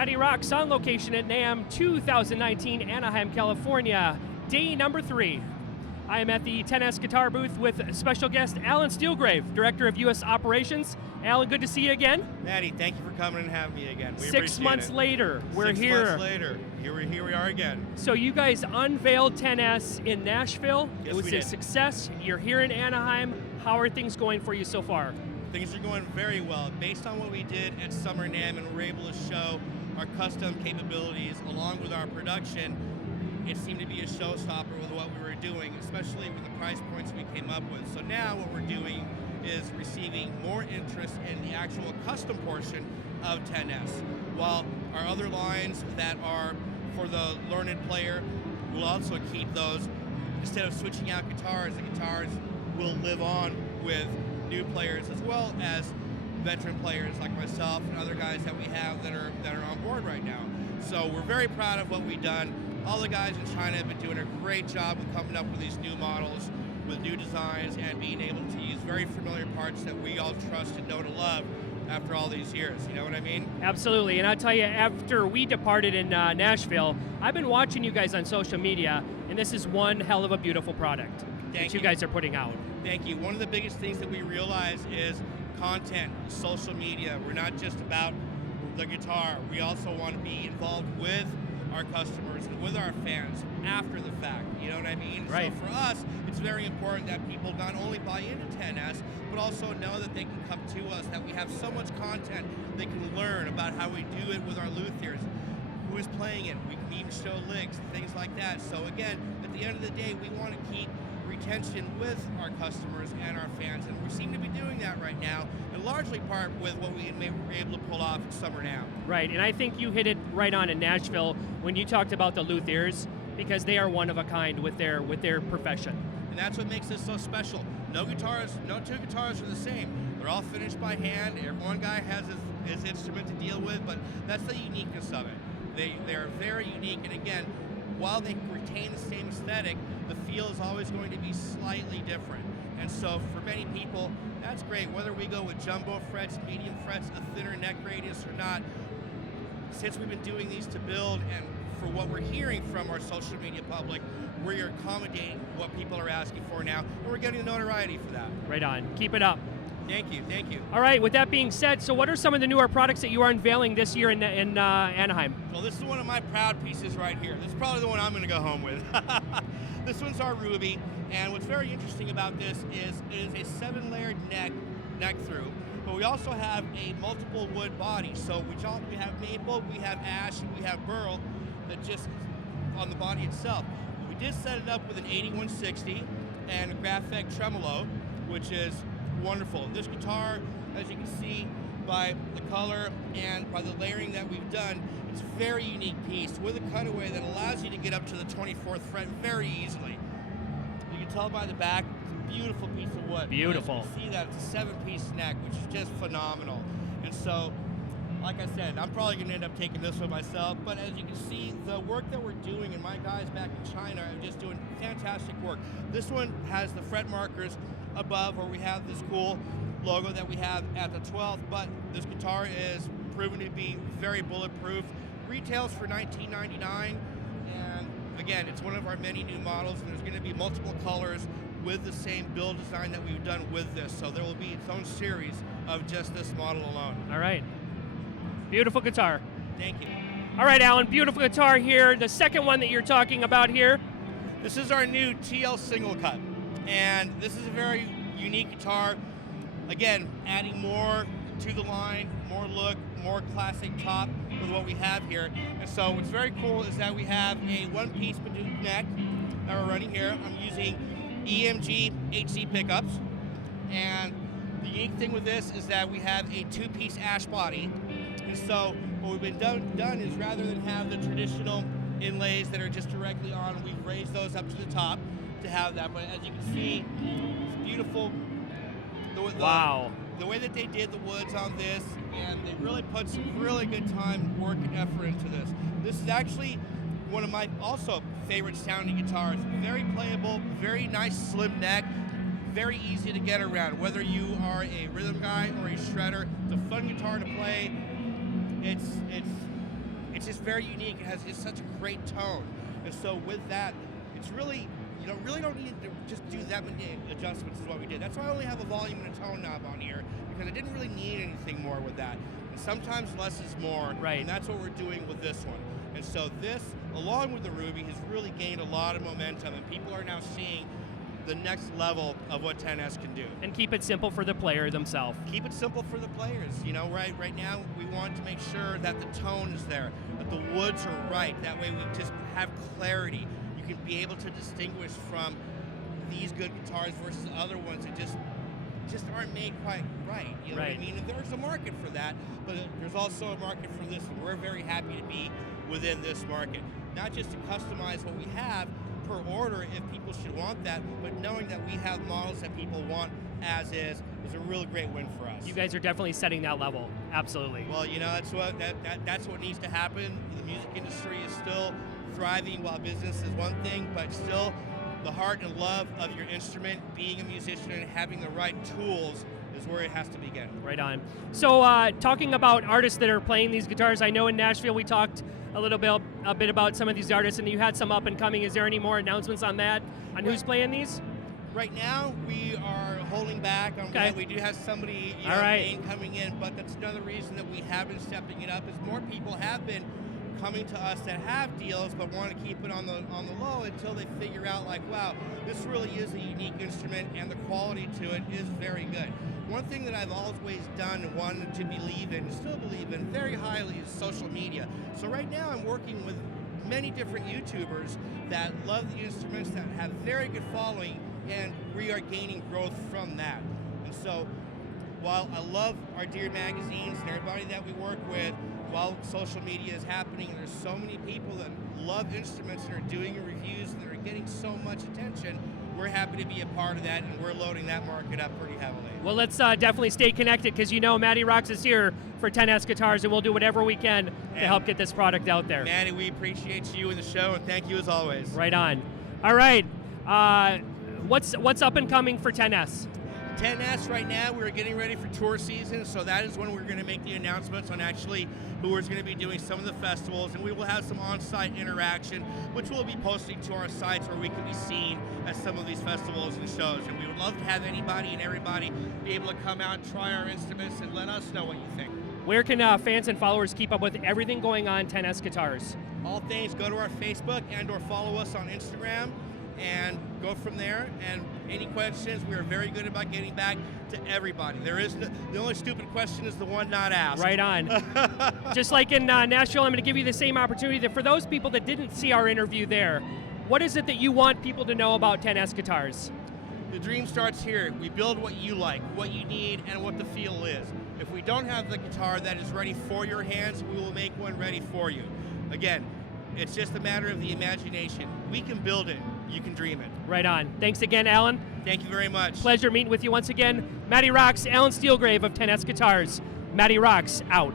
MattyRocks on location at NAMM 2019, Anaheim, California, day number 3. I am at the 10S guitar booth with special guest Allen Steelgrave, Director of U.S. Operations. Allen, good to see you again. Matty, thank you for coming and having me again. We 6 months later, we're here. 6 months later, here we are again. So you guys unveiled 10S in Nashville. Yes, it was we a did. success. You're here in Anaheim. How are things going for you so far? Things are going very well. Based on what we did at Summer NAMM, and we're able to show our custom capabilities along with our production, it seemed to be a showstopper with what we were doing, especially with the price points we came up with. So now what we're doing is receiving more interest in the actual custom portion of 10S. While our other lines that are for the learned player, we'll also keep those. Instead of switching out guitars, the guitars will live on with new players as well as veteran players like myself and other guys that we have that are on board right now. So we're very proud of what we've done. All the guys in China have been doing a great job of coming up with these new models, with new designs, and being able to use very familiar parts that we all trust and know to love after all these years. You know what I mean? Absolutely, and I'll tell you, after we departed in Nashville, I've been watching you guys on social media, and this is one hell of a beautiful product that you guys are putting out. Thank you. One of the biggest things that we realize is content, social media. We're not just about the guitar. We also want to be involved with our customers and with our fans after the fact, you know what I mean? Right. So for us, it's very important that people not only buy into 10S, but also know that they can come to us, that we have so much content they can learn about how we do it with our luthiers, who is playing it. We can even show licks, things like that. So again, at the end of the day, we want to keep retention with our customers and our fans, and we seem to be doing that right now, in largely part with what we were able to pull off at Summer NAMM. Right, and I think you hit it right on in Nashville when you talked about the luthiers, because they are one of a kind with their profession. And that's what makes this so special. No two guitars are the same. They're all finished by hand. One guy has his instrument to deal with, but that's the uniqueness of it. They're very unique, and again, while they retain the same aesthetic, the feel is always going to be slightly different. And so for many people, that's great. Whether we go with jumbo frets, medium frets, a thinner neck radius or not, since we've been doing these to build, and for what we're hearing from our social media public, we're accommodating what people are asking for now, and we're getting the notoriety for that. Right on. Keep it up. Thank you, thank you. All right, with that being said, so what are some of the newer products that you are unveiling this year in Anaheim? Well, this is one of my proud pieces right here. This is probably the one I'm going to go home with. This one's our Ruby, and what's very interesting about this is it is a 7-layered neck through, but we also have a multiple wood body. So we have maple, we have ash, and we have burl that just on the body itself. We did set it up with an 8160 and a Graphic tremolo, which is wonderful. This guitar, as you can see by the color and by the layering that we've done, it's a very unique piece with a cutaway that allows you to get up to the 24th fret very easily. You can tell by the back, it's a beautiful piece of wood. Beautiful. You can see that it's a 7-piece neck, which is just phenomenal. And so, like I said, I'm probably going to end up taking this one myself, but as you can see, the work that we're doing, and my guys back in China are just doing fantastic work. This one has the fret markers above where we have this cool logo that we have at the 12th, but this guitar is proven to be very bulletproof. Retails for $19.99, and again, it's one of our many new models, and there's going to be multiple colors with the same build design that we've done with this, so there will be its own series of just this model alone. All right. Beautiful guitar. Thank you. All right, Allen, beautiful guitar here. The second one that you're talking about here. This is our new TL single cut, and this is a very unique guitar. Again, adding more to the line, more look, more classic top with what we have here. And so what's very cool is that we have a 1-piece Baduke neck that we're running here. I'm using EMG HC pickups, and the unique thing with this is that we have a 2-piece ash body. And so what we've been done is, rather than have the traditional inlays that are just directly on, we've raised those up to the top to have that. But as you can see, it's beautiful. Wow. The way that they did the woods on this, and they really put some really good time, work, and effort into this. This is actually one of my also favorite sounding guitars. Very playable, very nice slim neck, very easy to get around. Whether you are a rhythm guy or a shredder, it's a fun guitar to play. It's it's just very unique. It has just such a great tone. And so with that, it's really, you really don't need to just do that many adjustments is what we did. That's why I only have a volume and a tone knob on here, because I didn't really need anything more with that. And sometimes less is more, right. And that's what we're doing with this one. And so this, along with the Ruby, has really gained a lot of momentum, and people are now seeing the next level of what 10S can do. And keep it simple for the player themselves. Keep it simple for the players. Right now we want to make sure that the tone is there, that the woods are right. That way we just have clarity. You can be able to distinguish from these good guitars versus other ones that just aren't made quite right. You know right. what I mean? And there's a market for that, but there's also a market for this, and we're very happy to be within this market. Not just to customize what we have per order if people should want that, but knowing that we have models that people want as is a real great win for us. You guys are definitely setting that level. Absolutely. Well, that's what needs to happen. The music industry is still thriving while business is one thing, but still the heart and love of your instrument, being a musician and having the right tools is where it has to begin. Right on. So talking about artists that are playing these guitars, I know in Nashville we talked a bit about some of these artists, and you had some up and coming. Is there any more announcements on that, on who's playing these? Right now, we are holding back on that. We do have somebody main coming in, but that's another reason that we have been stepping it up, is more people have been coming to us that have deals but want to keep it on the low until they figure out, like, wow, this really is a unique instrument and the quality to it is very good. One thing that I've always done and wanted to believe in, and still believe in very highly, is social media. So right now I'm working with many different YouTubers that love the instruments, that have very good following, and we are gaining growth from that. And so while I love our dear magazines and everybody that we work with, while social media is happening, there's so many people that love instruments and are doing reviews and are getting so much attention. We're happy to be a part of that, and we're loading that market up pretty heavily. Well, let's definitely stay connected, because MattyRocks is here for 10S Guitars, and we'll do whatever we can to help get this product out there. Matty, we appreciate you and the show, and thank you as always. Right on. All right. What's up and coming for 10S? 10S right now, we're getting ready for tour season, so that is when we're going to make the announcements on actually who is going to be doing some of the festivals, and we will have some on-site interaction, which we'll be posting to our sites where we can be seen at some of these festivals and shows. And we would love to have anybody and everybody be able to come out and try our instruments and let us know what you think. Where can fans and followers keep up with everything going on 10S Guitars? All things, go to our Facebook and or follow us on Instagram and go from there. And any questions, we are very good about getting back to everybody. The only stupid question is the one not asked. Right on. Just like in Nashville, I'm going to give you the same opportunity. That for those people that didn't see our interview there, what is it that you want people to know about 10S Guitars? The dream starts here. We build what you like, what you need, and what the feel is. If we don't have the guitar that is ready for your hands, we will make one ready for you. Again, it's just a matter of the imagination. We can build it. You can dream it. Right on. Thanks again, Allen. Thank you very much. Pleasure meeting with you once again. MattyRocks, Allen Steelgrave of 10S Guitars. MattyRocks, out.